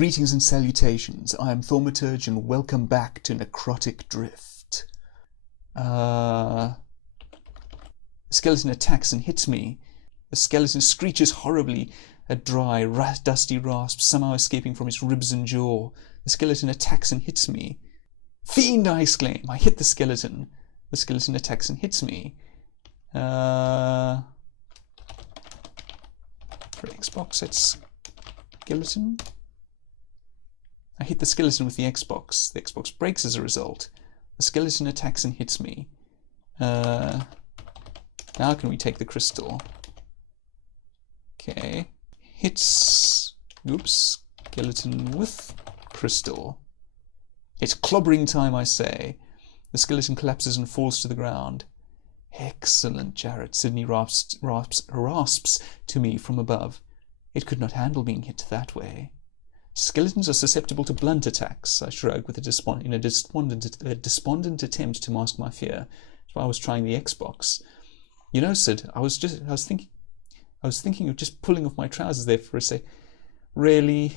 Greetings and salutations, I am Thaumaturge and welcome back to Necrotic Drift. The skeleton attacks and hits me. The skeleton screeches horribly at dry, dusty rasps, somehow escaping from its ribs and jaw. The skeleton attacks and hits me. Fiend, I exclaim. I hit the skeleton. The skeleton attacks and hits me. For Xbox, it's skeleton. I hit the skeleton with the Xbox. The Xbox breaks as a result. The skeleton attacks and hits me. Now can we take the crystal? Okay. Hits... Oops. Skeleton with crystal. It's clobbering time, I say. The skeleton collapses and falls to the ground. Excellent, Jarrett. Sydney rasps to me from above. It could not handle being hit that way. Skeletons are susceptible to blunt attacks, I shrug with a despondent attempt to mask my fear. That's why I was trying the Xbox. You know, Sid, I was thinking of just pulling off my trousers there for a sec. Really?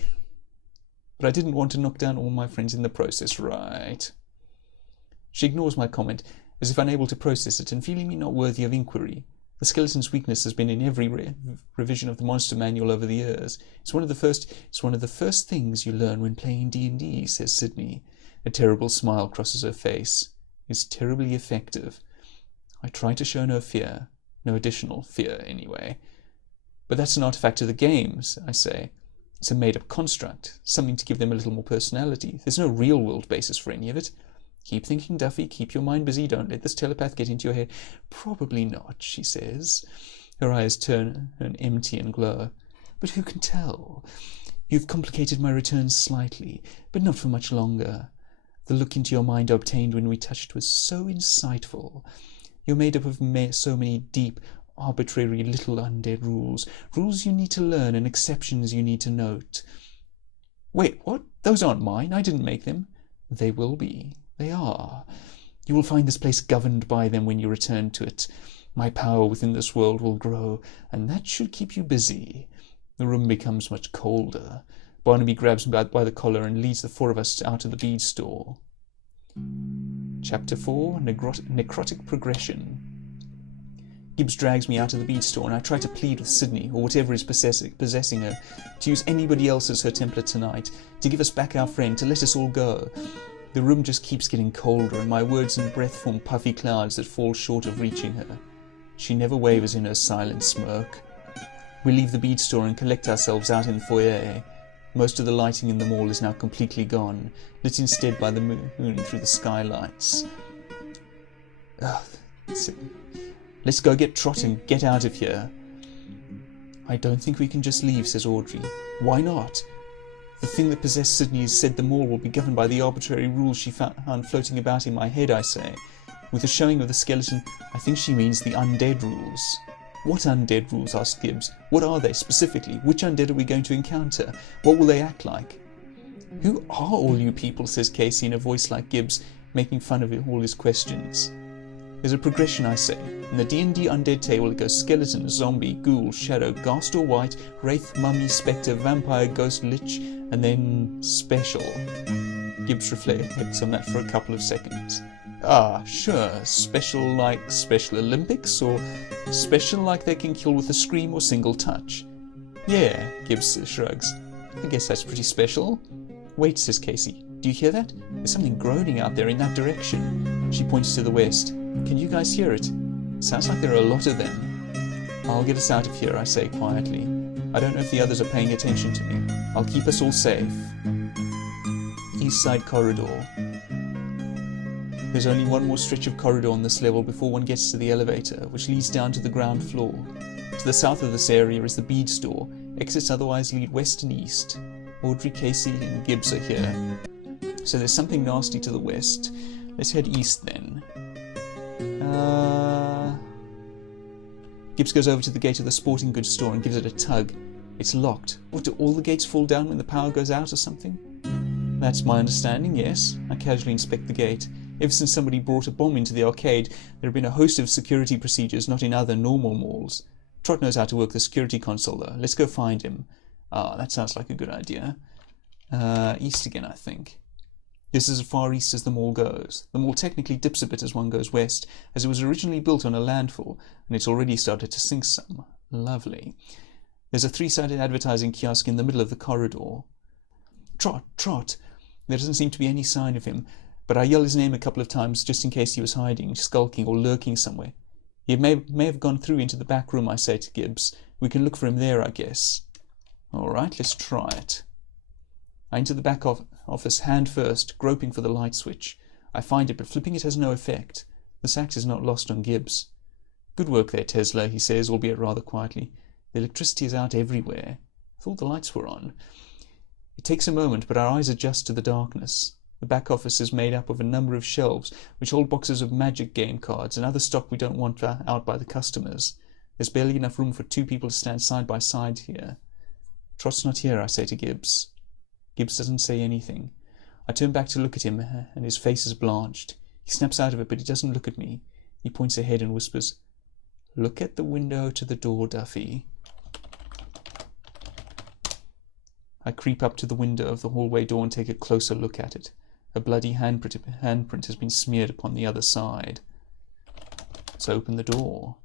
But I didn't want to knock down all my friends in the process, right? She ignores my comment, as if unable to process it and feeling me not worthy of inquiry. The skeleton's weakness has been in every revision of the monster manual over the years. It's one of the first things you learn when playing D&D, says Sydney. A terrible smile crosses her face. It's terribly effective. I try to show no fear. No additional fear, anyway. But that's an artifact of the games, I say. It's a made-up construct, something to give them a little more personality. There's no real-world basis for any of it. Keep thinking, Duffy. Keep your mind busy. Don't let this telepath get into your head. Probably not, she says. Her eyes turn empty and glow. But who can tell? You've complicated my return slightly, but not for much longer. The look into your mind obtained when we touched was so insightful. You're made up of so many deep, arbitrary little undead rules. Rules you need to learn and exceptions you need to note. Wait, what? Those aren't mine. I didn't make them. They will be. They are. You will find this place governed by them when you return to it. My power within this world will grow, and that should keep you busy. The room becomes much colder. Barnaby grabs me by the collar and leads the four of us out of the bead store. Chapter 4, Necrotic Progression. Gibbs drags me out of the bead store, and I try to plead with Sydney, or whatever is possessing her, to use anybody else as her Templar tonight, to give us back our friend, to let us all go. The room just keeps getting colder, and my words and breath form puffy clouds that fall short of reaching her. She never wavers in her silent smirk. We leave the bead store and collect ourselves out in the foyer. Most of the lighting in the mall is now completely gone, lit instead by the moon through the skylights. Let's go get Trot and get out of here. I don't think we can just leave, says Audrey. Why not? The thing that possessed Sydney has said the mall will be governed by the arbitrary rules she found floating about in my head, I say. With the showing of the skeleton, I think she means the undead rules. What undead rules? Asks Gibbs. What are they, specifically? Which undead are we going to encounter? What will they act like? Who are all you people? Says Casey in a voice like Gibbs, making fun of all his questions. There's a progression, I say. In the D&D undead table it goes skeleton, zombie, ghoul, shadow, ghast or white, wraith, mummy, spectre, vampire, ghost, lich, and then special. Gibbs reflects on that for a couple of seconds. Ah, sure, special like Special Olympics, or special like they can kill with a scream or single touch. Yeah, Gibbs shrugs. I guess that's pretty special. Wait, says Casey. Do you hear that? There's something groaning out there in that direction. She points to the west. Can you guys hear it? Sounds like there are a lot of them. I'll get us out of here, I say quietly. I don't know if the others are paying attention to me. I'll keep us all safe. East side corridor. There's only one more stretch of corridor on this level before one gets to the elevator, which leads down to the ground floor. To the south of this area is the bead store. Exits otherwise lead west and east. Audrey, Casey, and Gibbs are here. So there's something nasty to the west. Let's head east then. Gibbs goes over to the gate of the sporting goods store and gives it a tug. It's locked. What, do all the gates fall down when the power goes out or something? That's my understanding, yes. I casually inspect the gate. Ever since somebody brought a bomb into the arcade, there have been a host of security procedures not in other normal malls. Trot knows how to work the security console though. Let's go find him. Ah, that sounds like a good idea. East again, I think. This is as far east as the mall goes. The mall technically dips a bit as one goes west, as it was originally built on a landfall, and it's already started to sink some. Lovely. There's a 3-sided advertising kiosk in the middle of the corridor. Trot, Trot! There doesn't seem to be any sign of him, but I yell his name a couple of times just in case he was hiding, skulking, or lurking somewhere. He may have gone through into the back room, I say to Gibbs. We can look for him there, I guess. All right, let's try it. I enter the back office, hand first, groping for the light switch. I find it, but flipping it has no effect. The sack is not lost on Gibbs. Good work there, Tesla, he says, albeit rather quietly. The electricity is out everywhere. I thought the lights were on. It takes a moment, but our eyes adjust to the darkness. The back office is made up of a number of shelves, which hold boxes of magic game cards and other stock we don't want out by the customers. There's barely enough room for 2 people to stand side by side here. Trot's not here, I say to Gibbs. Gibbs doesn't say anything. I turn back to look at him, and his face is blanched. He snaps out of it, but he doesn't look at me. He points ahead and whispers, "Look at the window to the door, Duffy." I creep up to the window of the hallway door and take a closer look at it. A bloody handprint has been smeared upon the other side. Let's open the door.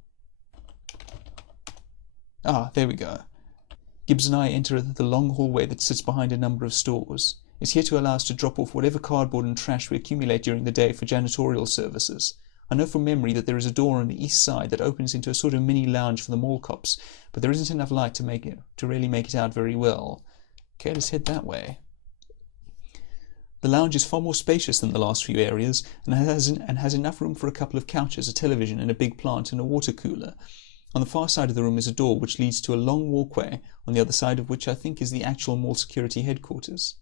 Ah, there we go. Gibbs and I enter the long hallway that sits behind a number of stores. It's here to allow us to drop off whatever cardboard and trash we accumulate during the day for janitorial services. I know from memory that there is a door on the east side that opens into a sort of mini lounge for the mall cops, but there isn't enough light to really make it out very well. Okay, let's head that way. The lounge is far more spacious than the last few areas and has enough room for a couple of couches, a television, and a big plant and a water cooler. On the far side of the room is a door which leads to a long walkway, on the other side of which I think is the actual mall security headquarters.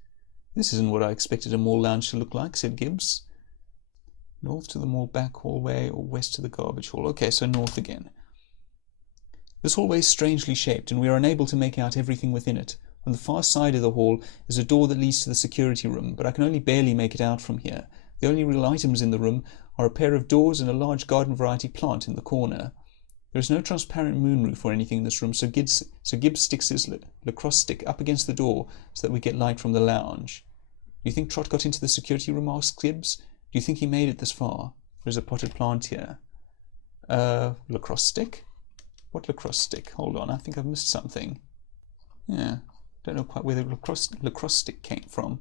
This isn't what I expected a mall lounge to look like, said Gibbs. North to the mall back hallway or west to the garbage hall. Okay, so north again. This hallway is strangely shaped and we are unable to make out everything within it. On the far side of the hall is a door that leads to the security room, but I can only barely make it out from here. The only real items in the room are a pair of doors and a large garden variety plant in the corner. There is no transparent moonroof or anything in this room, so Gibbs sticks his lacrosse stick up against the door so that we get light from the lounge. Do you think Trot got into the security room? Asks Gibbs. Do you think he made it this far? There's a potted plant here. Lacrosse stick? What lacrosse stick? Hold on, I think I've missed something. Yeah, don't know quite where the lacrosse stick came from.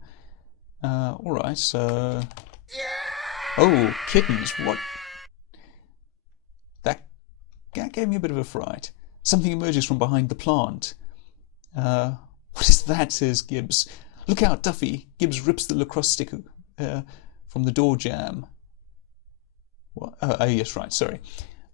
Alright, so... Oh, kittens, what? That gave me a bit of a fright. Something emerges from behind the plant. What is that? Says Gibbs. Look out, Duffy. Gibbs rips the lacrosse stick from the door jamb. What? Yes, right, sorry.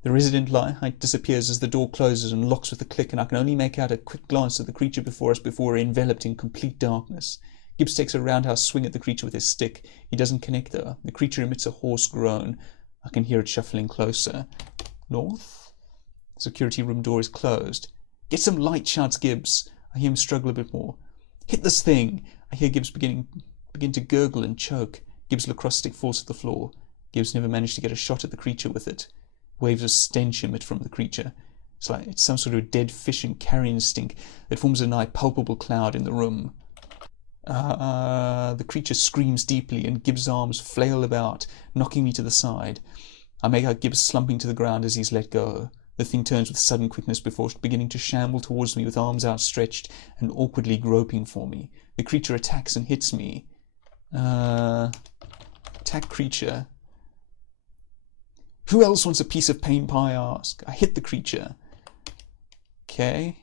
The resident light disappears as the door closes and locks with a click, and I can only make out a quick glance at the creature before us before we're enveloped in complete darkness. Gibbs takes a roundhouse swing at the creature with his stick. He doesn't connect, though. The creature emits a hoarse groan. I can hear it shuffling closer. North? The security room door is closed. Get some light, shouts Gibbs. I hear him struggle a bit more. Hit this thing! I hear Gibbs begin to gurgle and choke. Gibbs' lacrosse stick falls to the floor. Gibbs never managed to get a shot at the creature with it. Waves of stench emit from the creature. It's some sort of dead fish and carrion stink that forms a nigh palpable cloud in the room. The creature screams deeply and Gibbs' arms flail about, knocking me to the side. I make out Gibbs slumping to the ground as he's let go. The thing turns with sudden quickness before beginning to shamble towards me with arms outstretched and awkwardly groping for me. The creature attacks and hits me. Attack creature. Who else wants a piece of pain pie? I ask. I hit the creature. Okay.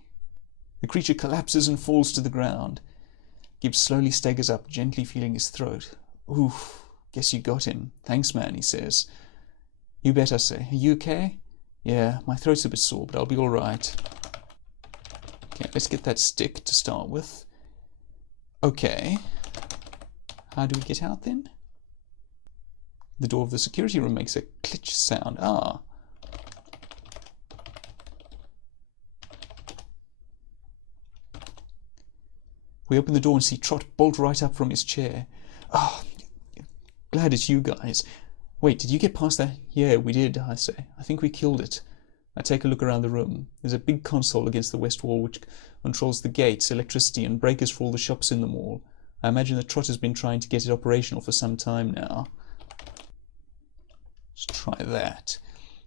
The creature collapses and falls to the ground. Gibbs slowly staggers up, gently feeling his throat. Oof, guess you got him. Thanks, man, he says. You bet, I say. Are you okay? Yeah, my throat's a bit sore, but I'll be all right. Okay, let's get that stick to start with. Okay. How do we get out then? The door of the security room makes a klitch sound. Ah. We open the door and see Trot bolt right up from his chair. Oh, glad it's you guys. Wait, did you get past that? Yeah, we did, I say. I think we killed it. I take a look around the room. There's a big console against the west wall which controls the gates, electricity, and breakers for all the shops in the mall. I imagine that Trot has been trying to get it operational for some time now. Let's try that.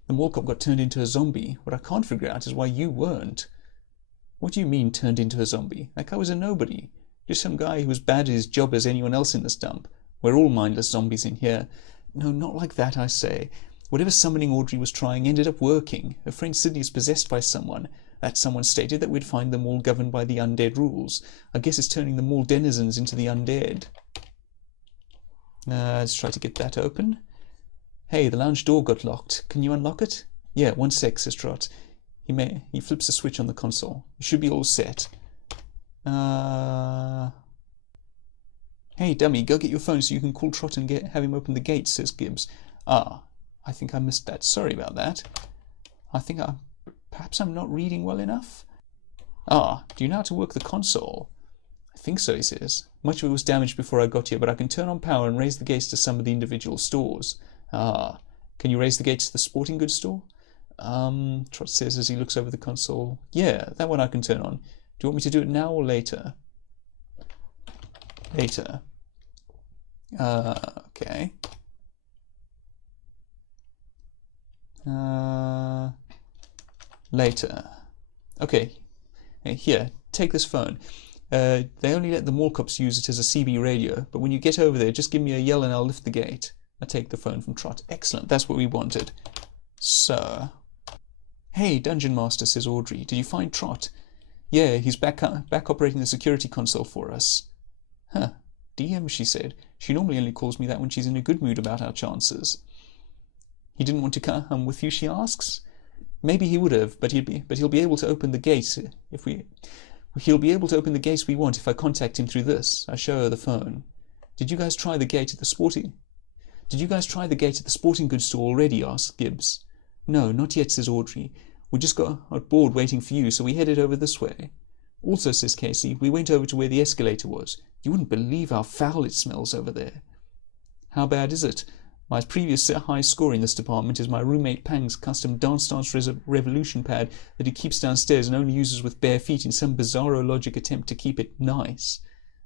The mall cop got turned into a zombie. What I can't figure out is why you weren't. What do you mean, turned into a zombie? That guy was a nobody. Just some guy who was bad at his job as anyone else in this dump. We're all mindless zombies in here. No, not like that, I say. Whatever summoning Audrey was trying ended up working. Her friend Sydney is possessed by someone. That someone stated that we'd find them all governed by the undead rules. I guess it's turning the mall denizens into the undead. Let's try to get that open. Hey, the lounge door got locked. Can you unlock it? Yeah, 1 sec, says Trot. He flips a switch on the console. You should be all set. Hey, dummy, go get your phone so you can call Trot and have him open the gate, says Gibbs. I think I missed that. Sorry about that. Perhaps I'm not reading well enough? Do you know how to work the console? I think so, he says. Much of it was damaged before I got here, but I can turn on power and raise the gates to some of the individual stores. Can you raise the gates to the sporting goods store? Trot says as he looks over the console. Yeah, that one I can turn on. Do you want me to do it now or later? Later. Okay. Later. Okay. Hey, here, take this phone. They only let the mall cops use it as a CB radio, but when you get over there, just give me a yell and I'll lift the gate. I take the phone from Trot. Excellent, that's what we wanted. Sir. Hey, Dungeon Master, says Audrey. Did you find Trot? Yeah, he's back operating the security console for us. Huh. DM, she said. She normally only calls me that when she's in a good mood about our chances. He didn't want to come with you, she asks. Maybe he would have, but he'll be able to open the gate He'll be able to open the gates we want if I contact him through this. I show her the phone. Did you guys try the gate at the sporting goods store already? Asks Gibbs. No, not yet, says Audrey. We just got bored waiting for you, so we headed over this way. Also, says Casey, we went over to where the escalator was. You wouldn't believe how foul it smells over there. How bad is it? My previous high score in this department is my roommate Pang's custom Dance Revolution pad that he keeps downstairs and only uses with bare feet in some bizarro logic attempt to keep it nice.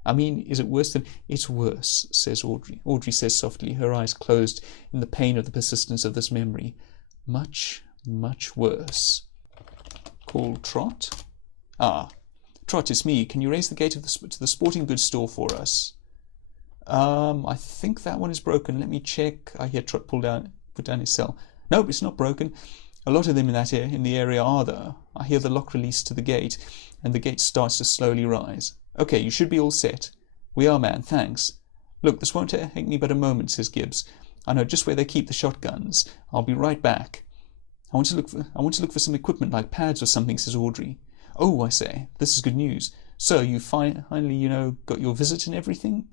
I mean, is it worse than... It's worse, says Audrey. Audrey says softly, her eyes closed in the pain of the persistence of this memory. Much, much worse. Call Trot? Trot, it's me. Can you raise the gate to the sporting goods store for us? I think that one is broken. Let me check. I hear Trot put down his cell. Nope, it's not broken. A lot of them in the area are, though. I hear the lock released to the gate, and the gate starts to slowly rise. Okay, you should be all set. We are, man, thanks. Look, this won't take me but a moment, says Gibbs. I know just where they keep the shotguns. I'll be right back. I want to look for some equipment like pads or something, says Audrey. Oh, I say, this is good news. So, you finally, got your visit and everything?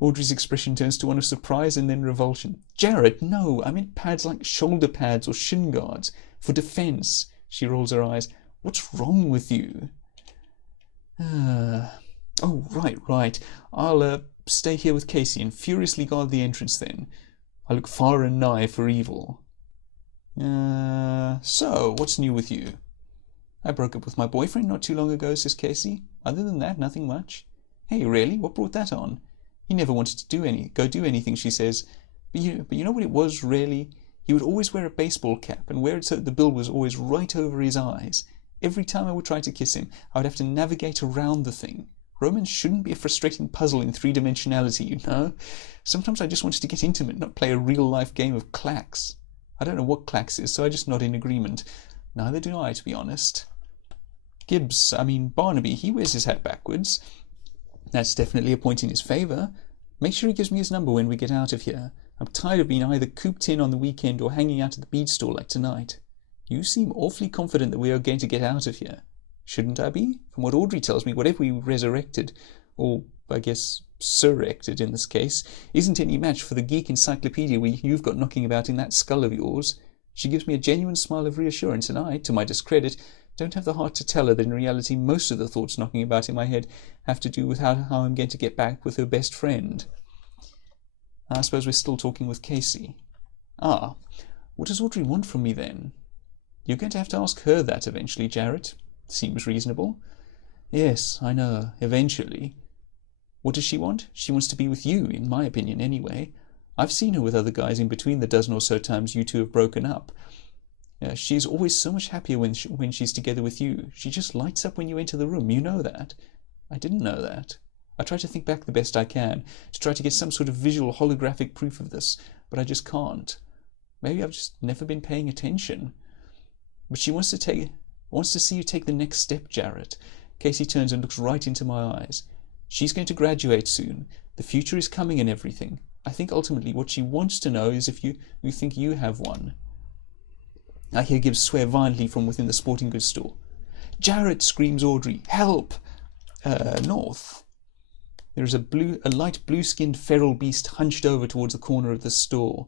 Audrey's expression turns to one of surprise and then revulsion. Jared, no, I meant pads like shoulder pads or shin guards. For defense. She rolls her eyes. What's wrong with you? Oh, right. I'll stay here with Casey and furiously guard the entrance then. I look far and nigh for evil. So, what's new with you? I broke up with my boyfriend not too long ago, says Casey. Other than that, nothing much. Hey, really? What brought that on? He never wanted to go do anything, she says. But you know what it was, really? He would always wear a baseball cap and wear it so the bill was always right over his eyes. Every time I would try to kiss him, I would have to navigate around the thing. Romance shouldn't be a frustrating puzzle in three-dimensionality, you know? Sometimes I just wanted to get intimate, not play a real-life game of clacks. I don't know what clacks is, so I just nod in agreement. Neither do I, to be honest. Barnaby, he wears his hat backwards. That's definitely a point in his favour. Make sure he gives me his number when we get out of here. I'm tired of being either cooped in on the weekend or hanging out at the bead store like tonight. You seem awfully confident that we are going to get out of here. Shouldn't I be? From what Audrey tells me, whatever we resurrected, or I guess surrected in this case, isn't any match for the geek encyclopedia you've got knocking about in that skull of yours. She gives me a genuine smile of reassurance, and I, to my discredit, don't have the heart to tell her that in reality most of the thoughts knocking about in my head have to do with how I'm going to get back with her best friend. I suppose we're still talking with Casey. What does Audrey want from me then? You're going to have to ask her that eventually, Jarrett. Seems reasonable. Yes, I know. Eventually. What does she want? She wants to be with you, in my opinion, anyway. I've seen her with other guys in between the dozen or so times you two have broken up. She's always so much happier when she's together with you. She just lights up when you enter the room. You know that. I didn't know that. I try to think back the best I can, to try to get some sort of visual holographic proof of this, but I just can't. Maybe I've just never been paying attention. But she wants to see you take the next step, Jarrett. Casey turns and looks right into my eyes. She's going to graduate soon. The future is coming and everything. I think ultimately what she wants to know is if you think you have one. I hear Gibbs swear violently from within the sporting goods store. Jarrett, screams Audrey. Help! North. There is a light blue-skinned feral beast hunched over towards the corner of the store.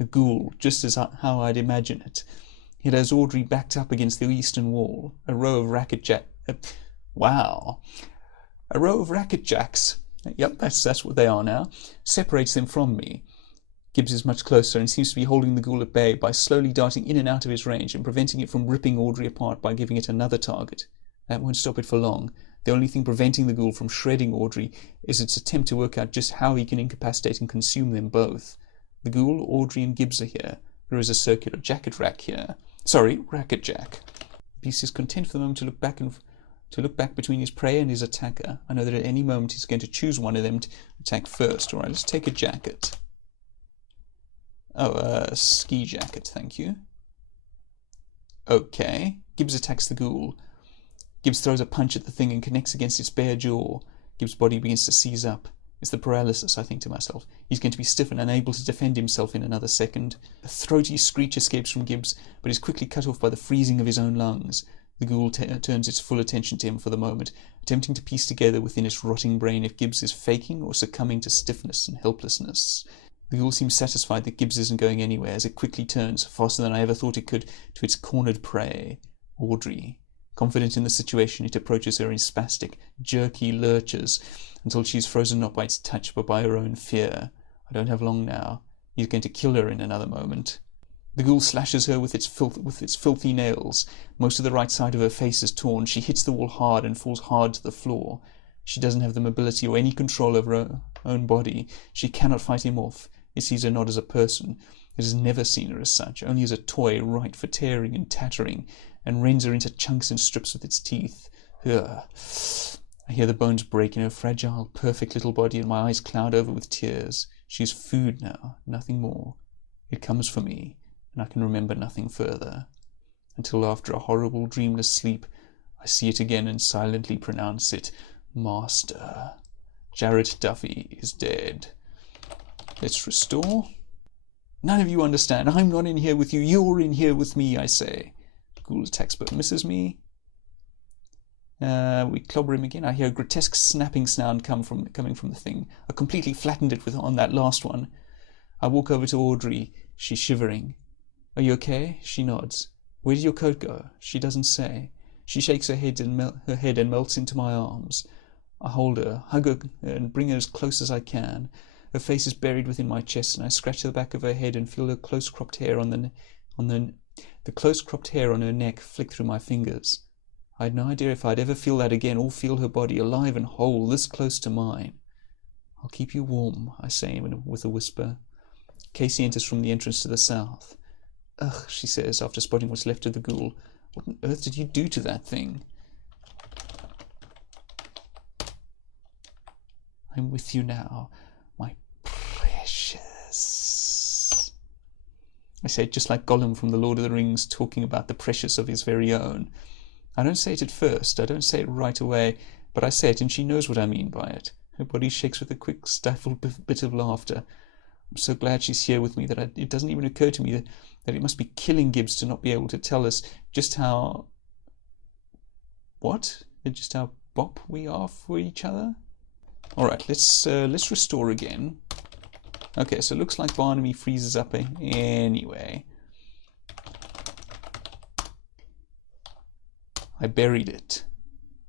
A ghoul, just as how I'd imagine it. It has Audrey backed up against the eastern wall. A row of A row of racket jacks. Yep, that's what they are now. Separates them from me. Gibbs is much closer and seems to be holding the ghoul at bay by slowly darting in and out of his range and preventing it from ripping Audrey apart by giving it another target. That won't stop it for long. The only thing preventing the ghoul from shredding Audrey is its attempt to work out just how he can incapacitate and consume them both. The ghoul, Audrey, and Gibbs are here. There is a circular jacket rack here. Sorry, racket jack. The beast is content for the moment to look back between his prey and his attacker. I know that at any moment he's going to choose one of them to attack first. All right, let's take a jacket. Oh, ski jacket, thank you. Okay. Gibbs attacks the ghoul. Gibbs throws a punch at the thing and connects against its bare jaw. Gibbs' body begins to seize up. It's the paralysis, I think to myself. He's going to be stiff and unable to defend himself in another second. A throaty screech escapes from Gibbs, but is quickly cut off by the freezing of his own lungs. The ghoul turns its full attention to him for the moment, attempting to piece together within its rotting brain if Gibbs is faking or succumbing to stiffness and helplessness. The ghoul seems satisfied that Gibbs isn't going anywhere as it quickly turns, faster than I ever thought it could, to its cornered prey, Audrey. Confident in the situation, it approaches her in spastic, jerky lurches until she's frozen not by its touch but by her own fear. I don't have long now. He's going to kill her in another moment. The ghoul slashes her with its filthy nails. Most of the right side of her face is torn. She hits the wall hard and falls hard to the floor. She doesn't have the mobility or any control over her own body. She cannot fight him off. It sees her not as a person. It has never seen her as such, only as a toy ripe for tearing and tattering, and rends her into chunks and strips with its teeth. Ugh. I hear the bones break in her fragile, perfect little body, and my eyes cloud over with tears. She is food now, nothing more. It comes for me, and I can remember nothing further. Until after a horrible, dreamless sleep, I see it again and silently pronounce it, Master. Jarrett Duffy is dead. Let's restore. None of you understand. I'm not in here with you. You're in here with me, I say. Ghoul attacks but misses me. We clobber him again. I hear a grotesque snapping sound coming from the thing. I completely flattened it on that last one. I walk over to Audrey. She's shivering. Are you okay? She nods. Where did your coat go? She doesn't say. She shakes her head and melts into my arms. I hold her, hug her, and bring her as close as I can. Her face is buried within my chest, and I scratch the back of her head and feel her close-cropped hair the close-cropped hair on her neck flick through my fingers. I had no idea if I'd ever feel that again, or feel her body alive and whole, this close to mine. I'll keep you warm, I say with a whisper. Casey enters from the entrance to the south. Ugh, she says, after spotting what's left of the ghoul. What on earth did you do to that thing? I'm with you now, my precious. I say it just like Gollum from the Lord of the Rings talking about the precious of his very own. I don't say it at first, I don't say it right away, but I say it and she knows what I mean by it. Her body shakes with a quick, stifled bit of laughter. I'm so glad she's here with me that it doesn't even occur to me that it must be killing Gibbs to not be able to tell us just how... What? Just how bop we are for each other? Alright, let's restore again. Okay, so it looks like Barnaby freezes up anyway. I buried it.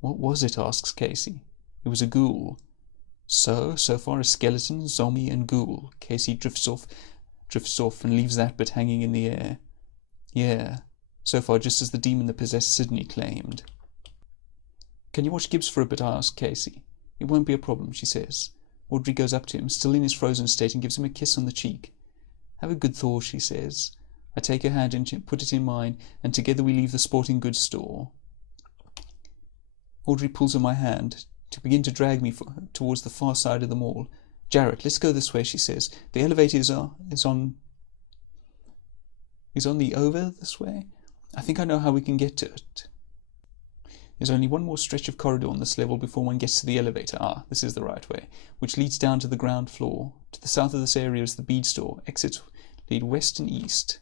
What was it? Asks Casey. It was a ghoul. So far as skeleton, zombie, and ghoul. Casey drifts off and leaves that bit hanging in the air. Yeah, so far just as the demon that possessed Sydney claimed. Can you watch Gibbs for a bit? I ask Casey. It won't be a problem, she says. Audrey goes up to him, still in his frozen state, and gives him a kiss on the cheek. Have a good thaw, she says. I take her hand and put it in mine, and together we leave the sporting goods store. Audrey pulls on my hand to begin to drag me towards the far side of the mall. Jarrett, let's go this way, she says. The elevator is on the over this way. I think I know how we can get to it. There's only one more stretch of corridor on this level before one gets to the elevator. Ah, this is the right way, which leads down to the ground floor. To the south of this area is the bead store. Exits lead west and east.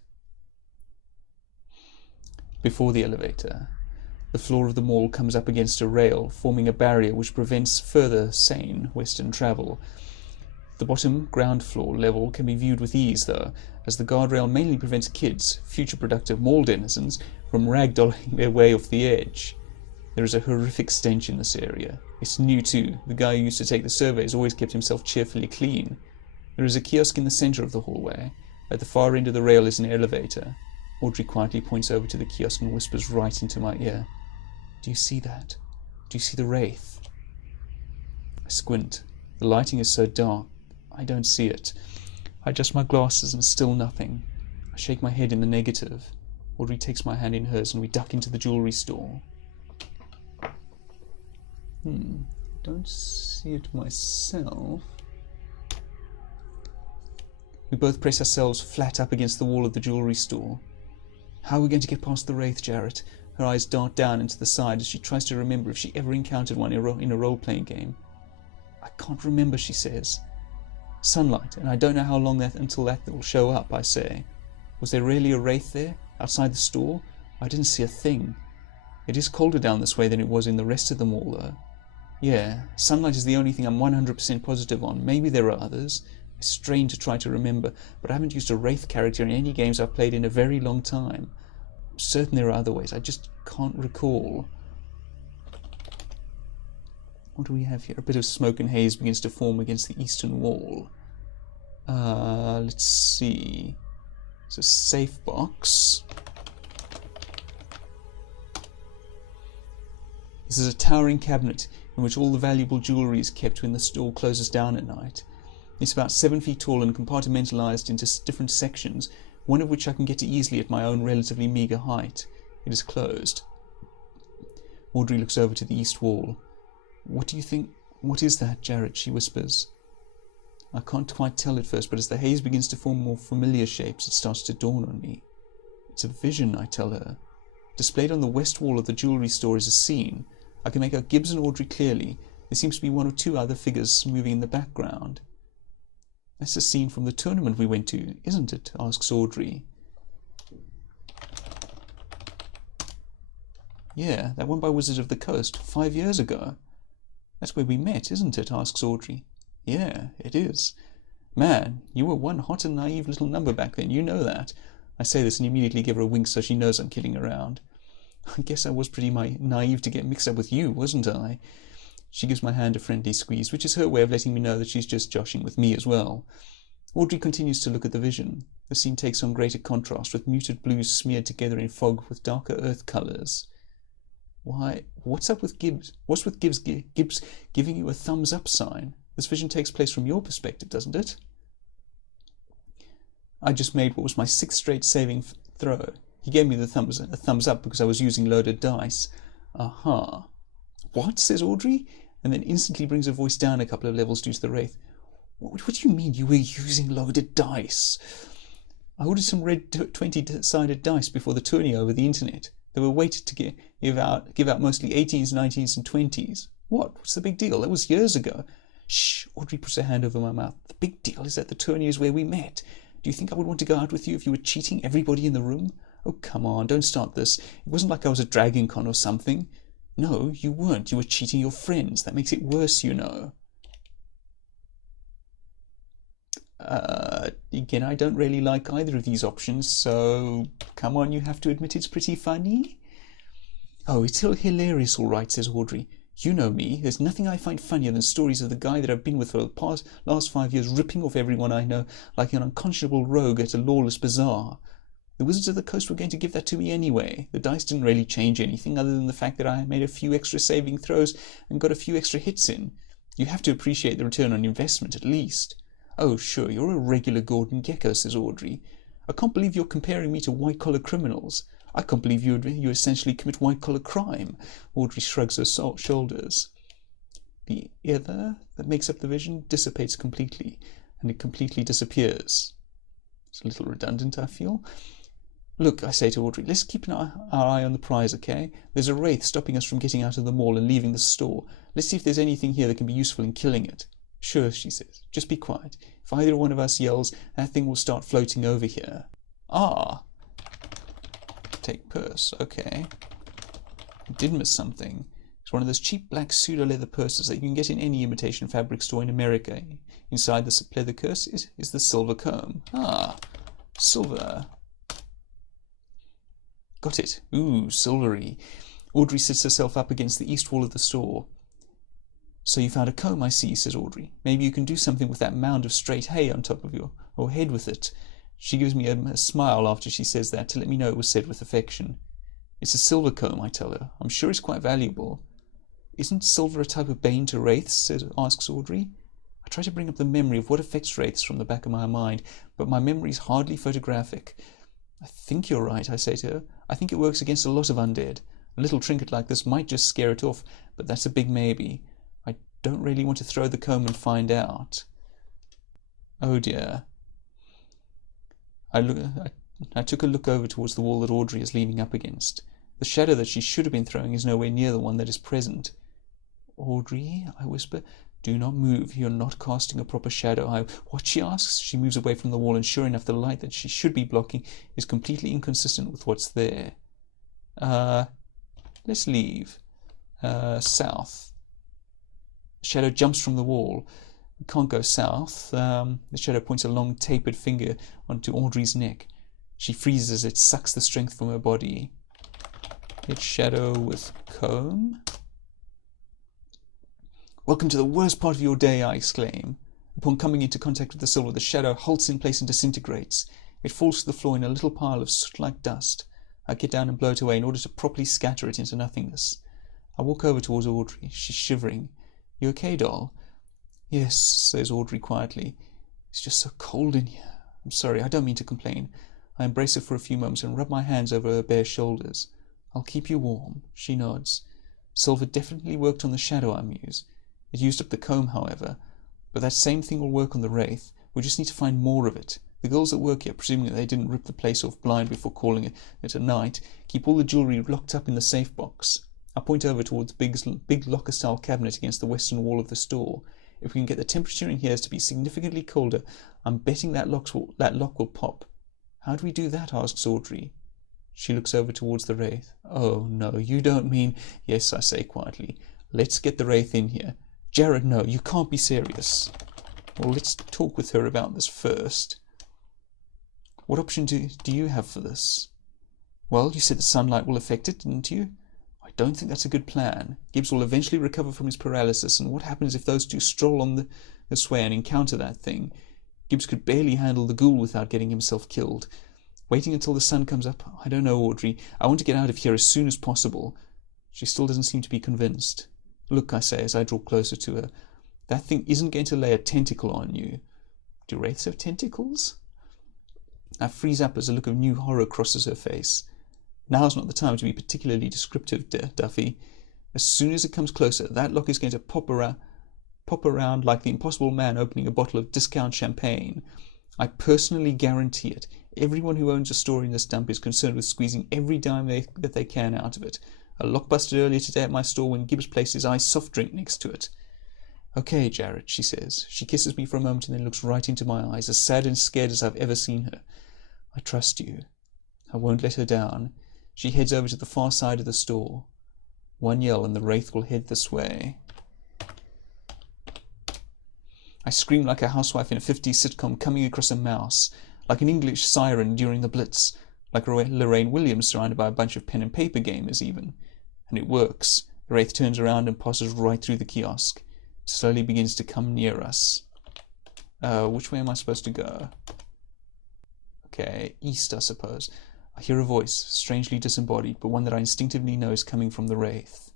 Before the elevator, the floor of the mall comes up against a rail, forming a barrier which prevents further sane western travel. The bottom ground floor level can be viewed with ease, though, as the guardrail mainly prevents kids, future productive mall denizens, from ragdolling their way off the edge. There is a horrific stench in this area. It's new too. The guy who used to take the surveys always kept himself cheerfully clean. There is a kiosk in the center of the hallway. At the far end of the rail is an elevator. Audrey quietly points over to the kiosk and whispers right into my ear. Do you see that? Do you see the Wraith? I squint. The lighting is so dark. I don't see it. I adjust my glasses and still nothing. I shake my head in the negative. Audrey takes my hand in hers and we duck into the jewelry store. Don't see it myself. We both press ourselves flat up against the wall of the jewelry store. How are we going to get past the Wraith, Jarrett? Her eyes dart down into the side as she tries to remember if she ever encountered one in a role-playing game. I can't remember, she says. Sunlight, and I don't know how long until that will show up, I say. Was there really a Wraith there, outside the store? I didn't see a thing. It is colder down this way than it was in the rest of the mall, though. Yeah, sunlight is the only thing I'm 100% positive on. Maybe there are others. I strain to try to remember, but I haven't used a Wraith character in any games I've played in a very long time. I'm certain there are other ways, I just can't recall. What do we have here? A bit of smoke and haze begins to form against the eastern wall. Let's see. It's a safe box. This is a towering cabinet in which all the valuable jewellery is kept when the store closes down at night. It's about 7 feet tall and compartmentalised into different sections, one of which I can get to easily at my own relatively meagre height. It is closed. Audrey looks over to the east wall. What do you think? What is that, Jarrett? She whispers. I can't quite tell at first, but as the haze begins to form more familiar shapes, it starts to dawn on me. It's a vision, I tell her. Displayed on the west wall of the jewellery store is a scene. I can make out Gibbs and Audrey clearly. There seems to be one or two other figures moving in the background. That's a scene from the tournament we went to, isn't it? Asks Audrey. Yeah, that one by Wizard of the Coast, 5 years ago. That's where we met, isn't it? Asks Audrey. Yeah, it is. Man, you were one hot and naive little number back then, you know that. I say this and immediately give her a wink so she knows I'm kidding around. I guess I was pretty naive to get mixed up with you, wasn't I? She gives my hand a friendly squeeze, which is her way of letting me know that she's just joshing with me as well. Audrey continues to look at the vision. The scene takes on greater contrast, with muted blues smeared together in fog with darker earth colours. Why, what's up with Gibbs? What's with Gibbs giving you a thumbs up sign? This vision takes place from your perspective, doesn't it? I just made what was my 6th straight saving throw. He gave me the thumbs up because I was using loaded dice. Aha. What? Says Audrey, and then instantly brings her voice down a couple of levels due to the Wraith. What do you mean you were using loaded dice? I ordered some red 20-sided dice before the tourney over the internet. They were weighted to give out mostly 18s, 19s and 20s. What? What's the big deal? That was years ago. Shh! Audrey puts her hand over my mouth. The big deal is that the tourney is where we met. Do you think I would want to go out with you if you were cheating everybody in the room? Oh, come on, don't start this. It wasn't like I was at Dragon Con or something. No, you weren't. You were cheating your friends. That makes it worse, you know. Again, I don't really like either of these options, so come on, you have to admit it's pretty funny. Oh, it's hilarious, all right, says Audrey. You know me. There's nothing I find funnier than stories of the guy that I've been with for the last 5 years ripping off everyone I know like an unconscionable rogue at a lawless bazaar. The Wizards of the Coast were going to give that to me anyway. The dice didn't really change anything other than the fact that I made a few extra saving throws and got a few extra hits in. You have to appreciate the return on investment at least. Oh, sure, you're a regular Gordon Gekko, says Audrey. I can't believe you're comparing me to white-collar criminals. I can't believe you essentially commit white-collar crime. Audrey shrugs her shoulders. The ether that makes up the vision dissipates completely, and it completely disappears. It's a little redundant, I feel. Look, I say to Audrey, let's keep our eye on the prize, okay? There's a wraith stopping us from getting out of the mall and leaving the store. Let's see if there's anything here that can be useful in killing it. Sure, she says. Just be quiet. If either one of us yells, that thing will start floating over here. Ah! Take purse, okay. I did miss something. It's one of those cheap black pseudo-leather purses that you can get in any imitation fabric store in America. Inside the leather purse is the silver comb. Ah, silver. Got it. Ooh, silvery. Audrey sits herself up against the east wall of the store. So you found a comb, I see, says Audrey. Maybe you can do something with that mound of straight hay on top of your head with it. She gives me a smile after she says that to let me know it was said with affection. It's a silver comb, I tell her. I'm sure it's quite valuable. Isn't silver a type of bane to wraiths? Asks Audrey. I try to bring up the memory of what affects wraiths from the back of my mind, but my memory's hardly photographic. I think you're right, I say to her. I think it works against a lot of undead. A little trinket like this might just scare it off, but that's a big maybe. I don't really want to throw the comb and find out. Oh dear. I took a look over towards the wall that Audrey is leaning up against. The shadow that she should have been throwing is nowhere near the one that is present. Audrey, I whisper, do not move. You're not casting a proper shadow. What, she asks? She moves away from the wall, and sure enough, the light that she should be blocking is completely inconsistent with what's there. Let's leave. South. The shadow jumps from the wall. We can't go south. The shadow points a long, tapered finger onto Audrey's neck. She freezes as it sucks the strength from her body. Hit shadow with comb. Welcome to the worst part of your day, I exclaim. Upon coming into contact with the silver, the shadow halts in place and disintegrates. It falls to the floor in a little pile of soot-like dust. I get down and blow it away in order to properly scatter it into nothingness. I walk over towards Audrey. She's shivering. You okay, doll? Yes, says Audrey quietly. It's just so cold in here. I'm sorry, I don't mean to complain. I embrace her for a few moments and rub my hands over her bare shoulders. I'll keep you warm. She nods. Silver definitely worked on the shadow, I muse. It used up the comb, however, but that same thing will work on the wraith. We just need to find more of it. The girls that work here, presuming that they didn't rip the place off blind before calling it a night, keep all the jewellery locked up in the safe box. I point over towards the big locker-style cabinet against the western wall of the store. If we can get the temperature in here to be significantly colder, I'm betting that lock will pop. How do we do that? Asks Audrey. She looks over towards the wraith. Oh, no, you don't mean... Yes, I say quietly. Let's get the wraith in here. Jared, no, you can't be serious. Well, let's talk with her about this first. What option do you have for this? Well, you said the sunlight will affect it, didn't you? I don't think that's a good plan. Gibbs will eventually recover from his paralysis, and what happens if those two stroll on this way and encounter that thing? Gibbs could barely handle the ghoul without getting himself killed. Waiting until the sun comes up? I don't know, Audrey. I want to get out of here as soon as possible. She still doesn't seem to be convinced. Look, I say as I draw closer to her, that thing isn't going to lay a tentacle on you. Do wraiths have tentacles? I freeze up as a look of new horror crosses her face. Now's not the time to be particularly descriptive, Duffy. As soon as it comes closer, that lock is going to pop around like the Impossible Man opening a bottle of discount champagne. I personally guarantee it. Everyone who owns a store in this dump is concerned with squeezing every dime that they can out of it. A lock busted earlier today at my store when Gibbs placed his iced soft drink next to it. Okay, Jared, she says. She kisses me for a moment and then looks right into my eyes, as sad and scared as I've ever seen her. I trust you. I won't let her down. She heads over to the far side of the store. One yell and the wraith will head this way. I scream like a housewife in a 50s sitcom coming across a mouse, like an English siren during the Blitz, like Lorraine Williams surrounded by a bunch of pen and paper gamers even. And it works. The wraith turns around and passes right through the kiosk. It slowly begins to come near us. Which way am I supposed to go? Okay, east, I suppose. I hear a voice, strangely disembodied, but one that I instinctively know is coming from the Wraith.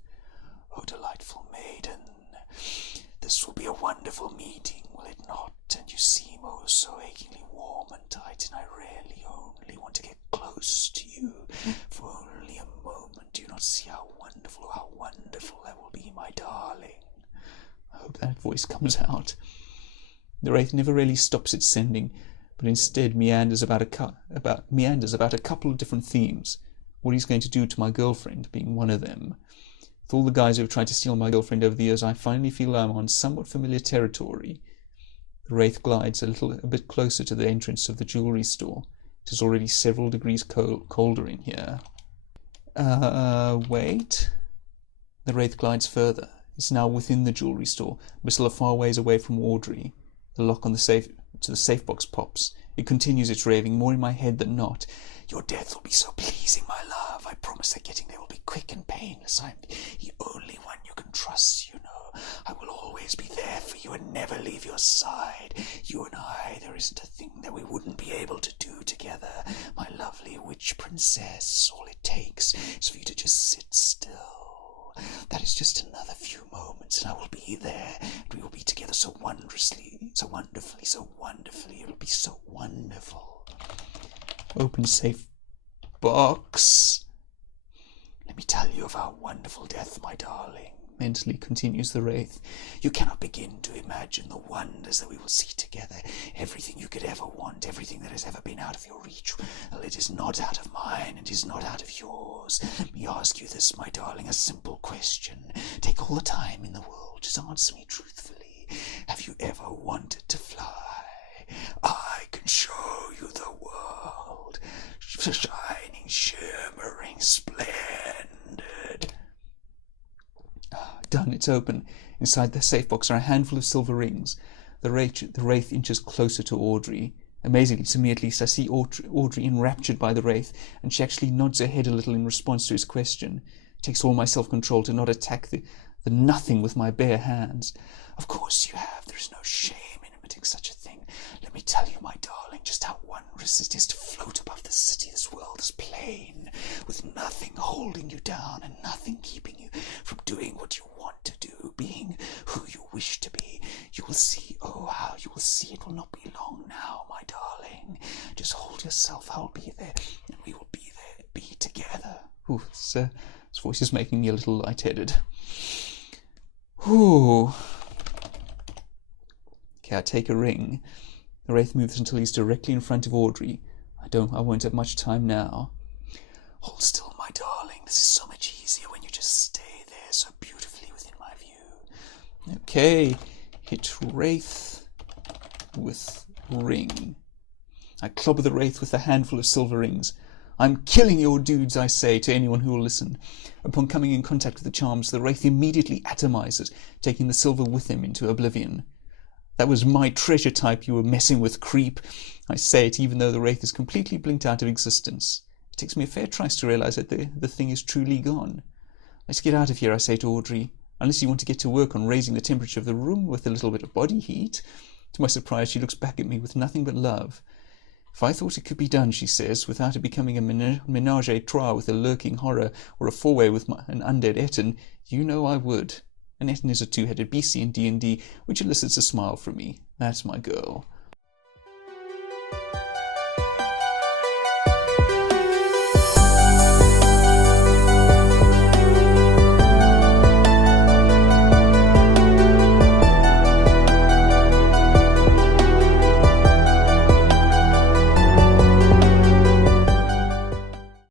"Oh, delightful maiden, this will be a wonderful meeting, will it not? And you seem oh so achingly warm and tight, and I really only want to get close to you for only a moment. Do you not see how wonderful that will be, my darling?" I hope that voice comes out. The Wraith never really stops its sending, but instead meanders about a couple of different themes. What he's going to do to my girlfriend being one of them. With all the guys who have tried to steal my girlfriend over the years, I finally feel I'm on somewhat familiar territory. The Wraith glides a bit closer to the entrance of the jewellery store. It is already several degrees colder in here. Wait. The Wraith glides further. It's now within the jewellery store, but still a far ways away from Audrey. The lock on the safe box pops. It continues its raving, more in my head than not. "Your death will be so pleasing, my love. I promise that getting there will be quick and painless. I'm the only one you can trust, you know. I will always be there for you and never leave your side. You and I, there isn't a thing that we wouldn't be able to do together. My lovely witch princess, all it takes is for you to just sit still. That is just another few moments, and I will be there, and we will be together so wondrously, so wonderfully, so wonderfully. It will be so wonderful." Open safe box. "Let me tell you of our wonderful death, my darling," mentally continues the Wraith. "You cannot begin to imagine the wonders that we will see together. Everything you could ever want, everything that has ever been out of your reach. Well, it is not out of mine, it is not out of yours. Let me ask you this, my darling, a simple question. Take all the time in the world, just answer me truthfully. Have you ever wanted to fly? I can show you the world. Shining, shimmering, splendid." Done, it's open. Inside the safe box are a handful of silver rings. The Wraith inches closer to Audrey. Amazingly, to me at least, I see Audrey enraptured by the Wraith, and she actually nods her head a little in response to his question. It takes all my self-control to not attack the nothing with my bare hands. "Of course you have. There is no shame in admitting such a thing. Let me tell you, my darling, just how wondrous it is to float above the city. This world is plain, with nothing holding you down and nothing keeping you from doing what you want to do, being who you wish to be. You will see, oh, how you will see. It will not be long now, my darling. Just hold yourself. I'll be there, and we will be there, be together." Ooh, this voice is making me a little lightheaded. Ooh. Okay, I take a ring. The Wraith moves until he's directly in front of Audrey. I won't have much time now. "Hold still, my darling. This is so much easier when you just stay there so beautifully within my view." Okay, hit Wraith with ring. I clobber the Wraith with a handful of silver rings. "I'm killing your dudes," I say to anyone who will listen. Upon coming in contact with the charms, the Wraith immediately atomizes, taking the silver with him into oblivion. "That was my treasure type you were messing with, creep." I say it even though the Wraith is completely blinked out of existence. It takes me a fair trice to realize that the thing is truly gone. "Let's get out of here," I say to Audrey, "unless you want to get to work on raising the temperature of the room with a little bit of body heat." To my surprise, she looks back at me with nothing but love. "If I thought it could be done," she says, "without it becoming a menage a trois with a lurking horror or a four-way with an undead Etten, you know I would. An Etten is a two-headed beastie in D&D, which elicits a smile from me. That's my girl."